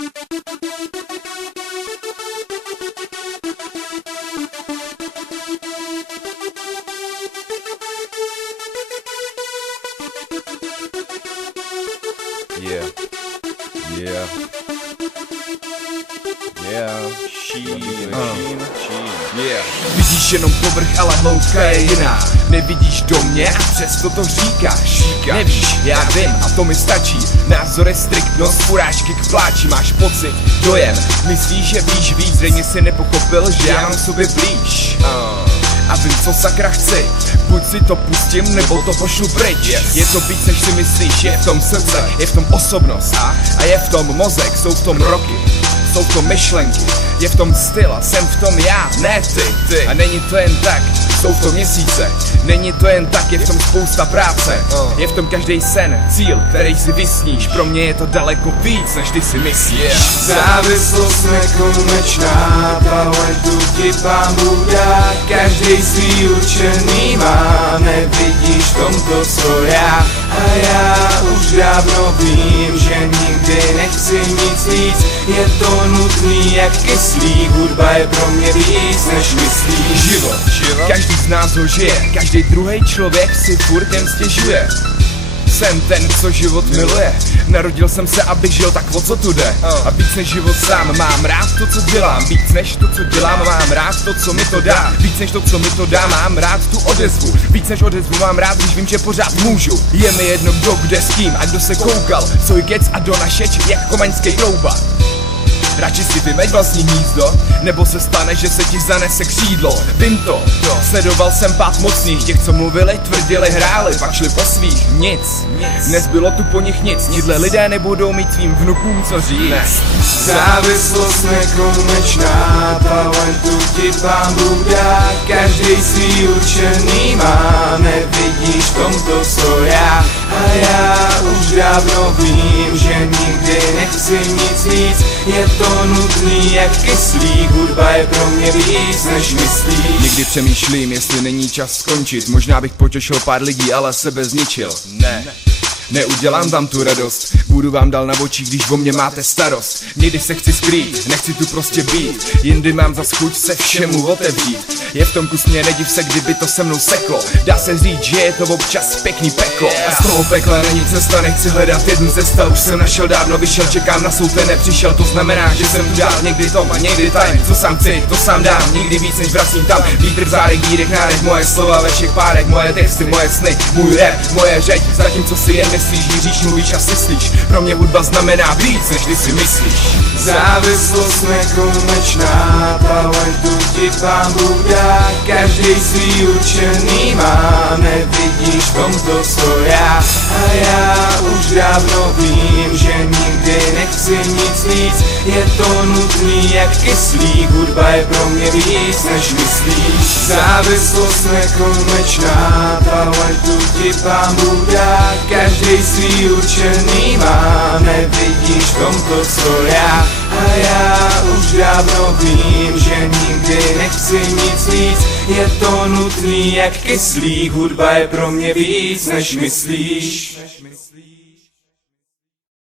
Yeah. Yeah. Yeah. Sheen. Yeah. Vidíš jenom povrch, ale hloubka je jiná. Nevidíš do mě a přesto to říkáš. Nevíš, já vím a to mi stačí. Názor je striktnost, urážky k pláči. Máš pocit, dojem, myslíš, že víš víc. Zřejmě si nepochopil, že já mám sobě blíž. A vím, co sakra chci. Buď si to pustím, nebo to pošlu pryč. Je to víc, než si myslíš. Je v tom srdce, je v tom osobnost a je v tom mozek, jsou v tom roky, jsou v tom myšlenky, je v tom styl a jsem v tom já, ne ty. A není to jen tak, jsou v tom měsíce. Není to jen tak, je v tom spousta práce. Je v tom každý sen, cíl, který si vysníš. Pro mě je to daleko víc, než ty si myslíš. Závislost nekonečná, talentu ti Pán Bůh dá. Každý svý určený má, nevidíš v tom to, co já. A já už dávno vím, že nikdy nechci nic víc. Je to nutný jak kyslík, hudba je pro mě víc, než myslíš. Život, každý z nás ho žije, každý druhý člověk si furt jen stěžuje. Jsem ten, co život miluje. Narodil jsem se, abych žil, tak o co tu jde? A víc než život sám, mám rád to, co dělám. Víc než to, co dělám, mám rád to, co mi to dá. Víc než to, co mi to dá, mám rád tu odezvu. Víc než odezvu mám rád, když vím, že pořád můžu. Je mi jedno, kdo kde s kým a kdo se koukal. Co je kec a do našeč, jak komaňský trouba. Radši si vymeď vlastní hnízdo, nebo se stane, že se ti zanese křídlo. Vím to, sledoval jsem pád mocných, těch, co mluvili, tvrdili, hráli, pak šli po svých. Nic. Nezbylo tu po nich nic, tíhle lidé nebudou mít svým vnukům co říct. Závislost nekonečná, talentu ti Pán Bůh dá. Každý svý určený má, nevidíš v tom to, co já. A já už dávno vím, že nikdy nechci nic víc. Je to nutný jak kyslík, hudba je pro mě víc, než myslíš. Někdy přemýšlím, jestli není čas skončit. Možná bych potěšil pár lidí, ale sebe zničil. Neudělám vám tu radost, budu vám dal na očích, když o mě máte starost. Někdy se chci skrýt, nechci tu prostě být. Jindy mám zas chuť se všemu otevřít. Je v tom kus mě, nediv se, kdyby to se mnou seklo. Dá se říct, že je to občas pěkný peklo. A z toho pekla není cesta, nechci hledat jednu cesta. Už jsem našel, dávno vyšel, čekám na soud, ten nepřišel. To znamená, že jsem tu dál někdy tom a někdy time. Co sám chci, to sám dám, nikdy víc než vracím tam. Vítr v zádech, výdech, nádech, moje slova ve všech párech. Moje texty, moje sny, můj rap, moje řeč. Zatímco si jen myslíš, míříš, mluvíš a syslíš. Pro mě hudba znamená víc, než ty si myslíš. Závislost nekonečná, talentu ti Pán Bůh dá. Každý svý určený má, nevidíš v tom to, co já. A já už dávno vím, že nikdy nechci nic víc. Je to nutný jak kyslík, hudba je pro mě víc, než myslíš. Závislost nekonečná, talentu ti Pán Bůh dá. Každý svý určený má, nevidíš v tom to, co já. A já už dávno vím, že nikdy nechci nic víc. Je to nutný jak kyslík, hudba je pro mě víc, než myslíš.